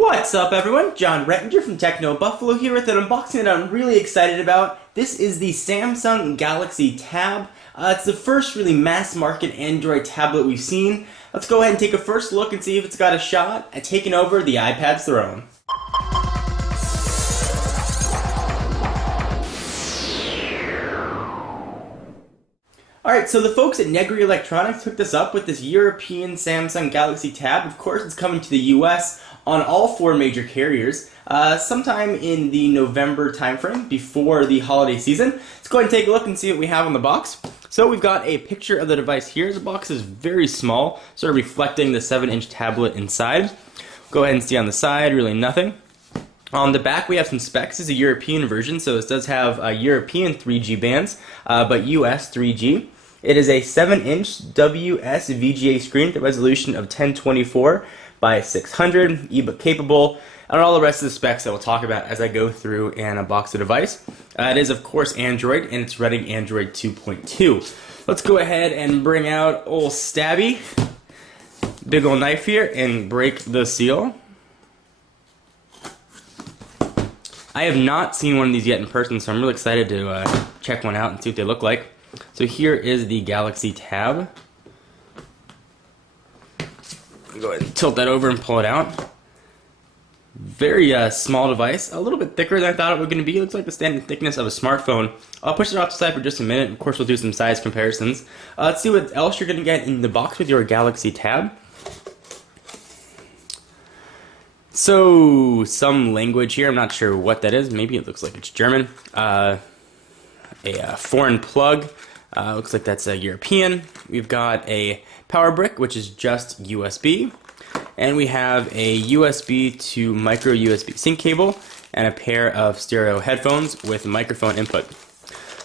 What's up everyone? John Rettinger from Techno Buffalo here with an unboxing that I'm really excited about. This is the Samsung Galaxy Tab. It's the first really mass market Android tablet we've seen. Let's go ahead and take a first look and see if it's got a shot at taking over the iPad's throne. Alright, so the folks at Negri Electronics hooked us up with this European Samsung Galaxy Tab. Of course, it's coming to the US on all four major carriers sometime in the November timeframe before the holiday season. Let's go ahead and take a look and see what we have on the box. So we've got a picture of the device here. The box is very small, sort of reflecting the 7-inch tablet inside. Go ahead and see on the side, really nothing. On the back we have some specs. This is a European version, so this does have European 3G bands, but US 3G. It is a 7-inch WS-VGA screen with a resolution of 1024 by 600, ebook capable, and all the rest of the specs that we'll talk about as I go through and unbox the device. It is of course Android, and it's running Android 2.2. Let's go ahead and bring out old Stabby, big old knife here, and break the seal. I have not seen one of these yet in person, so I'm really excited to check one out and see what they look like. So here is the Galaxy Tab. Go ahead and tilt that over and pull it out. Very small device, a little bit thicker than I thought it was going to be. It looks like the standard thickness of a smartphone. I'll push it off the side for just a minute. Of course, we'll do some size comparisons. Let's see what else you're going to get in the box with your Galaxy Tab. So, some language here. I'm not sure what that is. Maybe it looks like it's German. A foreign plug. Looks like that's a European. We've got a power brick, which is just USB. And we have a USB to micro USB sync cable and a pair of stereo headphones with microphone input.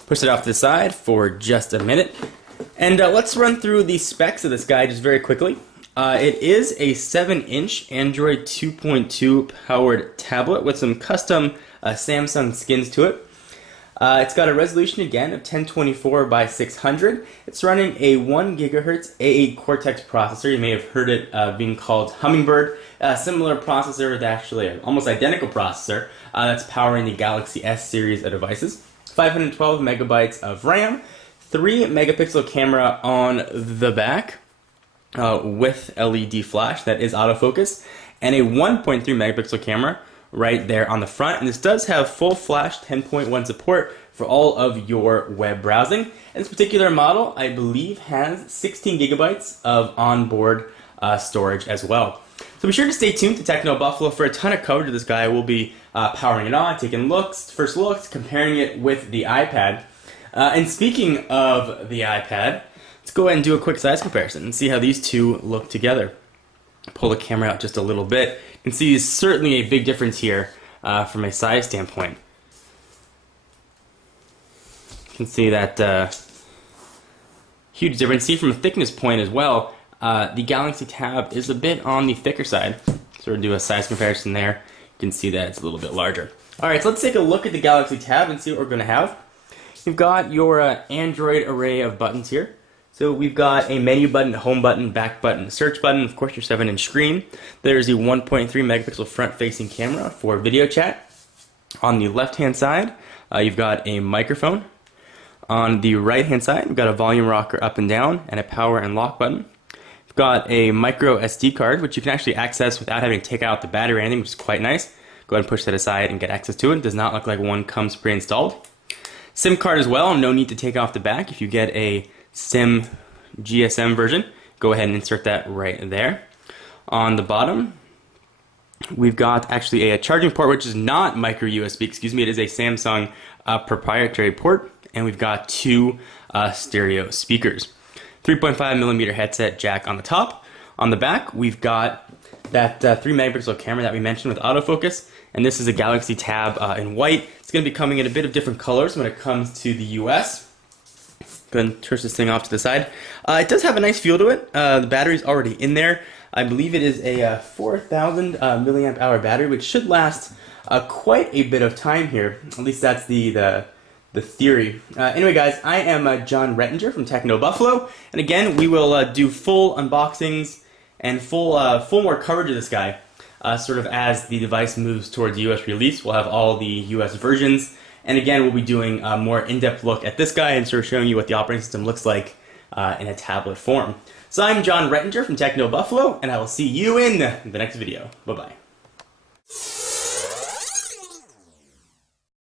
Push it off to the side for just a minute. And let's run through the specs of this guy just very quickly. It is a 7-inch Android 2.2 powered tablet with some custom Samsung skins to it. It's got a resolution again of 1024 by 600. It's running a 1 GHz A8 Cortex processor. You may have heard it being called Hummingbird. A similar processor with actually an almost identical processor that's powering the Galaxy S series of devices. 512 megabytes of RAM, 3 megapixel camera on the back. With LED flash that is autofocus, and a 1.3 megapixel camera right there on the front. And this does have full flash 10.1 support for all of your web browsing. And this particular model, I believe, has 16 gigabytes of onboard storage as well. So be sure to stay tuned to Techno Buffalo for a ton of coverage of this guy. We'll be powering it on, taking first looks, comparing it with the iPad. And speaking of the iPad, let's go ahead and do a quick size comparison and see how these two look together. Pull the camera out just a little bit. You can see certainly a big difference here from a size standpoint. You can see that huge difference. See from a thickness point as well, the Galaxy Tab is a bit on the thicker side. Sort of do a size comparison there. You can see that it's a little bit larger. Alright, so let's take a look at the Galaxy Tab and see what we're going to have. You've got your Android array of buttons here. So we've got a menu button, home button, back button, search button, of course your 7-inch screen. There's a 1.3 megapixel front-facing camera for video chat. On the left-hand side, you've got a microphone. On the right-hand side, we've got a volume rocker up and down and a power and lock button. We've got a micro SD card, which you can actually access without having to take out the battery or anything, which is quite nice. Go ahead and push that aside and get access to it. It does not look like one comes pre-installed. SIM card as well, no need to take off the back. If you get a SIM GSM version, go ahead and insert that right there. On the bottom, we've got actually a charging port, which is not micro USB, excuse me, it is a Samsung proprietary port, and we've got two stereo speakers. 3.5 millimeter headset jack on the top. On the back, we've got that 3 megapixel camera that we mentioned with autofocus, and this is a Galaxy Tab in white. It's going to be coming in a bit of different colors when it comes to the US. Go ahead and turn this thing off to the side. It does have a nice feel to it. The battery's already in there. I believe it is a 4,000 milliamp hour battery, which should last quite a bit of time here. At least that's the theory. Anyway, guys, I am John Rettinger from Techno Buffalo, and again, we will do full unboxings and full more coverage of this guy sort of as the device moves towards US release. We'll have all the US versions. And again, we'll be doing a more in-depth look at this guy and sort of showing you what the operating system looks like in a tablet form. So I'm John Rettinger from Techno Buffalo, and I will see you in the next video. Bye-bye.